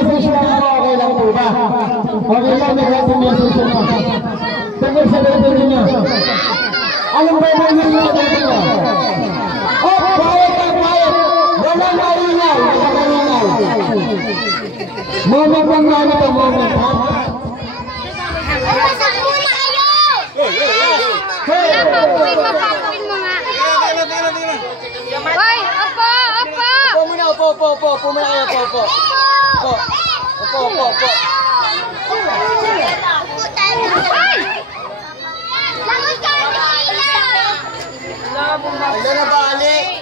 message mo okay lang po ba? Okay lang, may message mo. Tungkol sa birthday ninyo. Anong birthday ninyo? Oh, quiet lang, quiet. Walang maingay. Moment lang nga ito, moment, ha? Hoy, opo! Upo muna, upo muna kayo, upo. Ay, na balik.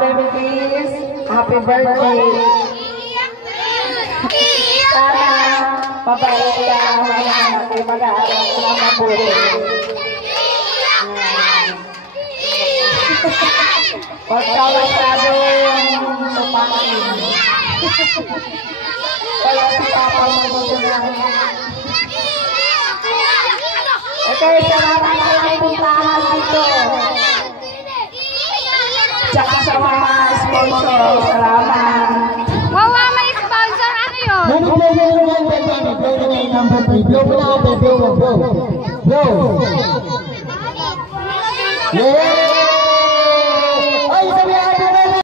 Baby please, happy birthday. Sana mabalik ka, mag-aaral ka ng mabuti. Huwag ka masyadong tupakin. Kaya si Papa mo doon. Okay, salamat kayo ng puntahan dito. Tsaka sa mga sponsor, salamat. Wawa, may sponsor. Ano yun? Blow na number 3. Blow na ate, blow. Yeah!